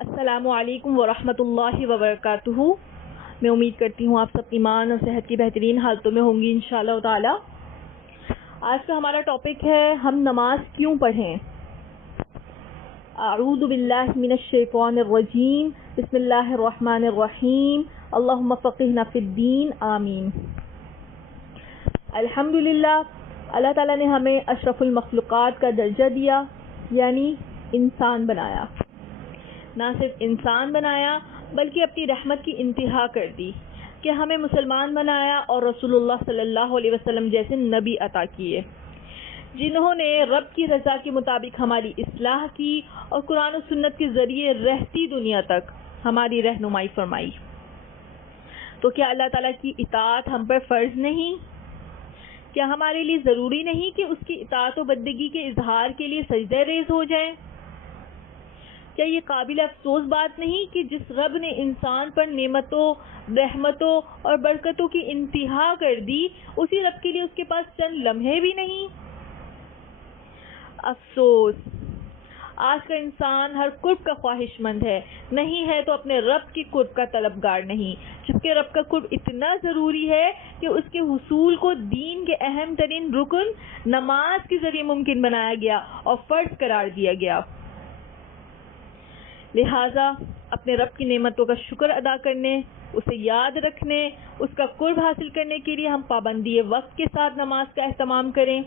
السلام علیکم ورحمۃ اللہ وبرکاتہ۔ میں امید کرتی ہوں آپ سب ایمان اور صحت کی بہترین حالتوں میں ہوں گی انشاءاللہ تعالی۔ آج کا ہمارا ٹاپک ہے ہم نماز کیوں پڑھیں۔ اعوذ باللہ من الشیطان الرجیم، بسم اللہ الرحمن الرحیم، اللہم فقہنا فی الدین، آمین۔ الحمدللہ، اللہ تعالیٰ نے ہمیں اشرف المخلوقات کا درجہ دیا، یعنی انسان بنایا۔ نہ صرف انسان بنایا بلکہ اپنی رحمت کی انتہا کر دی کہ ہمیں مسلمان بنایا اور رسول اللہ صلی اللہ علیہ وسلم جیسے نبی عطا کیے، جنہوں نے رب کی رضا کے مطابق ہماری اصلاح کی اور قرآن و سنت کے ذریعے رہتی دنیا تک ہماری رہنمائی فرمائی۔ تو کیا اللہ تعالیٰ کی اطاعت ہم پر فرض نہیں؟ کیا ہمارے لیے ضروری نہیں کہ اس کی اطاعت و بندگی کے اظہار کے لیے سجدہ ریز ہو جائیں؟ کیا یہ قابل افسوس بات نہیں کہ جس رب نے انسان پر نعمتوں، رحمتوں اور برکتوں کی انتہا کر دی، اسی رب کے لیے اس کے پاس چند لمحے بھی نہیں؟ افسوس، آج کا انسان ہر قرب کا خواہش مند ہے، نہیں ہے تو اپنے رب کی قرب کا طلبگار نہیں، جبکہ رب کا قرب اتنا ضروری ہے کہ اس کے حصول کو دین کے اہم ترین رکن نماز کے ذریعے ممکن بنایا گیا اور فرض قرار دیا گیا۔ لہٰذا اپنے رب کی نعمتوں کا شکر ادا کرنے، اسے یاد رکھنے، اس کا قرب حاصل کرنے کے لیے ہم پابندی وقت کے ساتھ نماز کا اہتمام کریں۔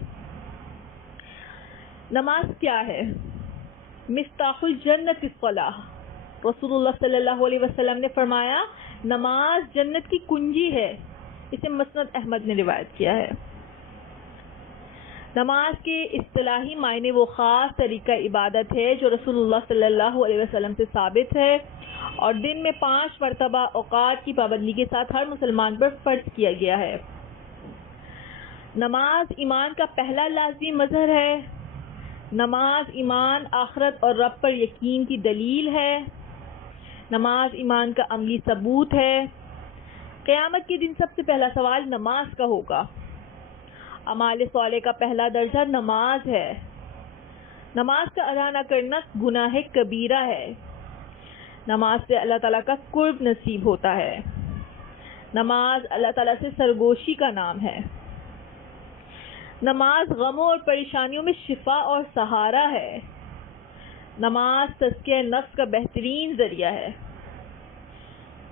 نماز کیا ہے؟ مفتاح الجنت الصلاۃ، رسول اللہ صلی اللہ علیہ وسلم نے فرمایا نماز جنت کی کنجی ہے۔ اسے مسند احمد نے روایت کیا ہے۔ نماز کے اصطلاحی معنی وہ خاص طریقہ عبادت ہے جو رسول اللہ صلی اللہ علیہ وسلم سے ثابت ہے اور دن میں 5 مرتبہ اوقات کی پابندی کے ساتھ ہر مسلمان پر فرض کیا گیا ہے۔ نماز ایمان کا پہلا لازمی مظہر ہے۔ نماز ایمان، آخرت اور رب پر یقین کی دلیل ہے۔ نماز ایمان کا عملی ثبوت ہے۔ قیامت کے دن سب سے پہلا سوال نماز کا ہوگا۔ اعمال صالح کا پہلا درجہ نماز ہے۔ نماز کا ادا نہ کرنا گناہ کبیرہ ہے۔ نماز سے اللہ تعالیٰ کا قرب نصیب ہوتا ہے۔ نماز اللہ تعالیٰ سے سرگوشی کا نام ہے۔ نماز غموں اور پریشانیوں میں شفا اور سہارا ہے۔ نماز تزکیہ نفس کا بہترین ذریعہ ہے۔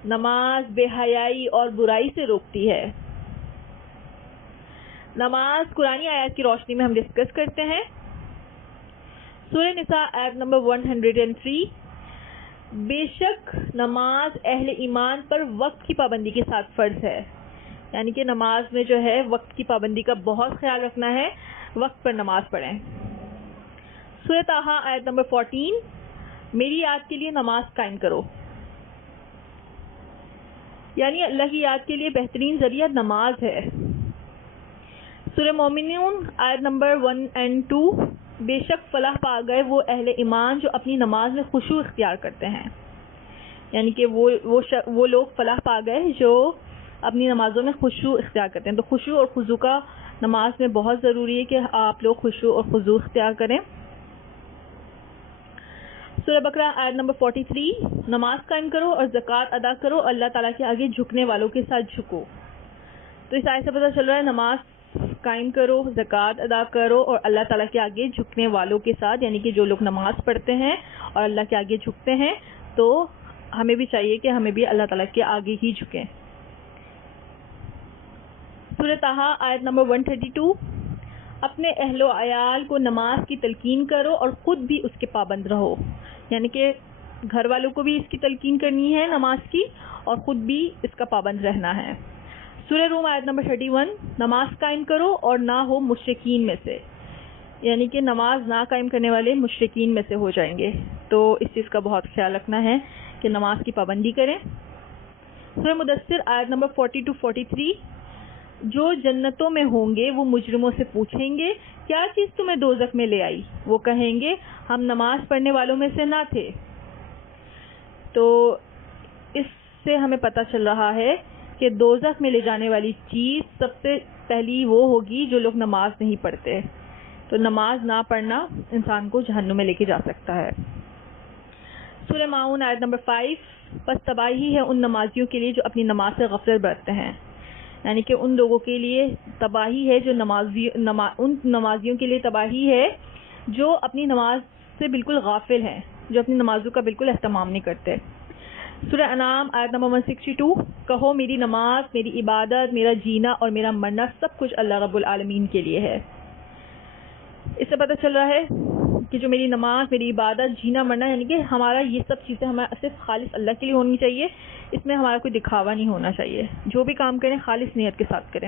نماز بے حیائی اور برائی سے روکتی ہے۔ نماز قرآنی آیات کی روشنی میں ہم ڈسکس کرتے ہیں۔ سورہ نساء آیت نمبر 103، بے شک نماز اہل ایمان پر وقت کی پابندی کے ساتھ فرض ہے، یعنی کہ نماز میں جو ہے وقت کی پابندی کا بہت خیال رکھنا ہے، وقت پر نماز پڑھیں۔ سورہ طٰہٰ آیت نمبر 14، میری یاد کے لیے نماز قائم کرو، یعنی اللہ کی یاد کے لیے بہترین ذریعہ نماز ہے۔ سورہ مومنون آیت نمبر 1 اور 2، بے شک فلاح پا گئے وہ اہل ایمان جو اپنی نماز میں خشوع اختیار کرتے ہیں، یعنی کہ وہ لوگ فلاح پا گئے جو اپنی نمازوں میں خشوع اختیار کرتے ہیں۔ تو خشوع اور خضوع کا نماز میں بہت ضروری ہے کہ آپ لوگ خشوع اور خضوع اختیار کریں۔ سورہ بقرہ آیت نمبر 43، نماز قائم کرو اور زکوٰۃ ادا کرو، اللہ تعالیٰ کے آگے جھکنے والوں کے ساتھ جھکو۔ تو اس آیت سے پتہ چل رہا ہے نماز قائم کرو، زکوٰۃ ادا کرو اور اللہ تعالیٰ کے آگے جھکنے والوں کے ساتھ، یعنی کہ جو لوگ نماز پڑھتے ہیں اور اللہ کے آگے جھکتے ہیں، تو ہمیں بھی چاہیے کہ ہمیں بھی اللہ تعالیٰ کے آگے ہی جھکیں۔ سورہ طٰہٰ آیت نمبر 132، اپنے اہل و عیال کو نماز کی تلقین کرو اور خود بھی اس کے پابند رہو، یعنی کہ گھر والوں کو بھی اس کی تلقین کرنی ہے نماز کی اور خود بھی اس کا پابند رہنا ہے۔ سورہ روم آیت نمبر 31، نماز قائم کرو اور نہ ہو مشرکین میں سے، یعنی کہ نماز نہ قائم کرنے والے مشرکین میں سے ہو جائیں گے، تو اس چیز کا بہت خیال رکھنا ہے کہ نماز کی پابندی کریں۔ سورہ مدثر آیت نمبر 40-43، جو جنتوں میں ہوں گے وہ مجرموں سے پوچھیں گے کیا چیز تمہیں دوزخ میں لے آئی، وہ کہیں گے ہم نماز پڑھنے والوں میں سے نہ تھے۔ تو اس سے ہمیں پتہ چل رہا ہے کہ دوزخ میں لے جانے والی چیز سب سے پہلی وہ ہوگی جو لوگ نماز نہیں پڑھتے، تو نماز نہ پڑھنا انسان کو جہنم میں لے کے جا سکتا ہے۔ سورہ ماؤن آیت نمبر 5، بس تباہی ہے ان نمازیوں کے لیے جو اپنی نماز سے غفلت برتتے ہیں، یعنی کہ ان لوگوں کے لیے تباہی ہے جو ان نمازیوں کے لیے تباہی ہے جو اپنی نماز سے بالکل غافل ہیں، جو اپنی نمازوں کا بالکل اہتمام نہیں کرتے۔ سورہ انعام آیت نمبر 162، کہو میری نماز، میری عبادت، میرا جینا اور میرا مرنا سب کچھ اللہ رب العالمین کے لیے ہے۔ اس سے پتہ چل رہا ہے کہ جو میری نماز، میری عبادت، جینا مرنا، یعنی کہ ہمارا یہ سب چیزیں ہمارا صرف خالص اللہ کے لیے ہونی چاہیے، اس میں ہمارا کوئی دکھاوا نہیں ہونا چاہیے، جو بھی کام کریں خالص نیت کے ساتھ کریں۔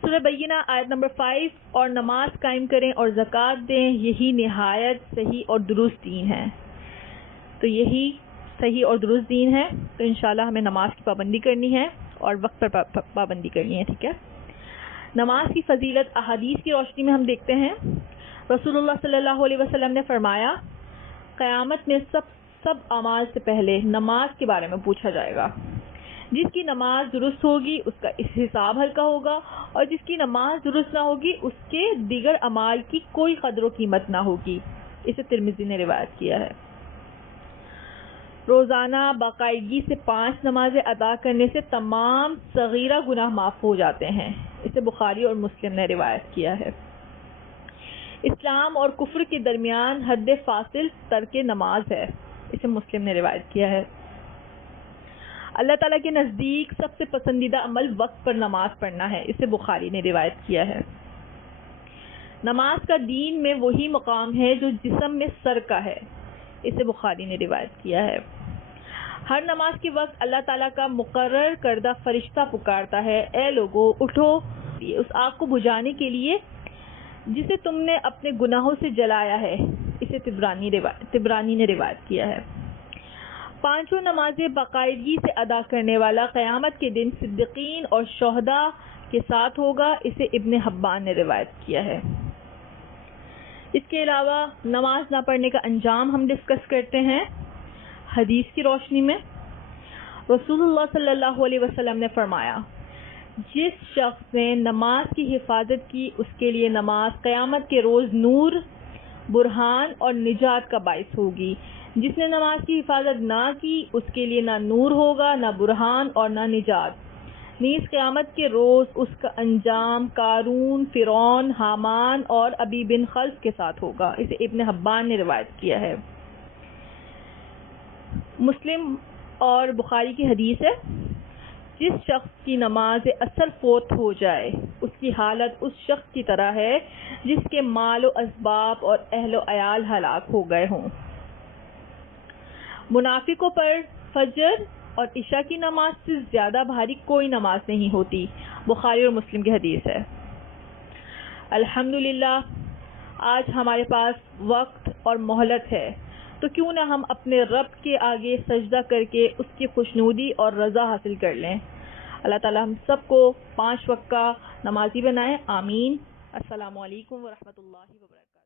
سورہ بینہ آیت نمبر 5، اور نماز قائم کریں اور زکوٰۃ دیں، یہی نہایت صحیح اور درست دین ہے۔ تو یہی صحیح اور درست دین ہے، تو انشاءاللہ ہمیں نماز کی پابندی کرنی ہے اور وقت پر پابندی کرنی ہے، ٹھیک ہے۔ نماز کی فضیلت احادیث کی روشنی میں ہم دیکھتے ہیں۔ رسول اللہ صلی اللہ علیہ وسلم نے فرمایا، قیامت میں سب اعمال سے پہلے نماز کے بارے میں پوچھا جائے گا۔ جس کی نماز درست ہوگی اس کا حساب ہلکا ہوگا، اور جس کی نماز درست نہ ہوگی اس کے دیگر اعمال کی کوئی قدر و قیمت نہ ہوگی۔ اسے ترمذی نے روایت کیا ہے۔ روزانہ باقاعدگی سے 5 نمازیں ادا کرنے سے تمام صغیرہ گناہ معاف ہو جاتے ہیں۔ اسے بخاری اور مسلم نے روایت کیا ہے۔ اسلام اور کفر کے درمیان حد فاصل ترک نماز ہے۔ اسے مسلم نے روایت کیا ہے۔ اللہ تعالیٰ کے نزدیک سب سے پسندیدہ عمل وقت پر نماز پڑھنا ہے۔ اسے بخاری نے روایت کیا ہے۔ نماز کا دین میں وہی مقام ہے جو جسم میں سر کا ہے۔ اسے بخاری نے روایت کیا ہے۔ ہر نماز کے وقت اللہ تعالیٰ کا مقرر کردہ فرشتہ پکارتا ہے، اے لوگو اٹھو اس آگ کو بجھانے کے لیے جسے تم نے اپنے گناہوں سے جلایا ہے۔ اسے طبرانی نے روایت کیا ہے۔ 5 نمازیں باقاعدگی سے ادا کرنے والا قیامت کے دن صدیقین اور شہداء کے ساتھ ہوگا۔ اسے ابن حبان نے روایت کیا ہے۔ اس کے علاوہ نماز نہ پڑھنے کا انجام ہم ڈسکس کرتے ہیں حدیث کی روشنی میں۔ رسول اللہ صلی اللہ علیہ وسلم نے فرمایا، جس شخص نے نماز کی حفاظت کی اس کے لیے نماز قیامت کے روز نور، برہان اور نجات کا باعث ہوگی۔ جس نے نماز کی حفاظت نہ کی اس کے لیے نہ نور ہوگا، نہ برہان اور نہ نجات۔ نیز قیامت کے روز اس کا انجام قارون، فرعون، حامان اور ابی بن خلف کے ساتھ ہوگا۔ اسے ابن حبان نے روایت کیا ہے۔ مسلم اور بخاری کی حدیث ہے، جس شخص کی نماز اثر فوت ہو جائے اس کی حالت اس شخص کی طرح ہے جس کے مال و اسباب اور اہل و عیال ہلاک ہو گئے ہوں۔ منافقوں پر فجر اور عشاء کی نماز سے زیادہ بھاری کوئی نماز نہیں ہوتی۔ بخاری اور مسلم کی حدیث ہے۔ الحمدللہ آج ہمارے پاس وقت اور مہلت ہے، تو کیوں نہ ہم اپنے رب کے آگے سجدہ کر کے اس کی خوشنودی اور رضا حاصل کر لیں۔ اللہ تعالی ہم سب کو 5 وقت کا نمازی بنائے، آمین۔ السلام علیکم ورحمۃ اللہ وبرکاتہ۔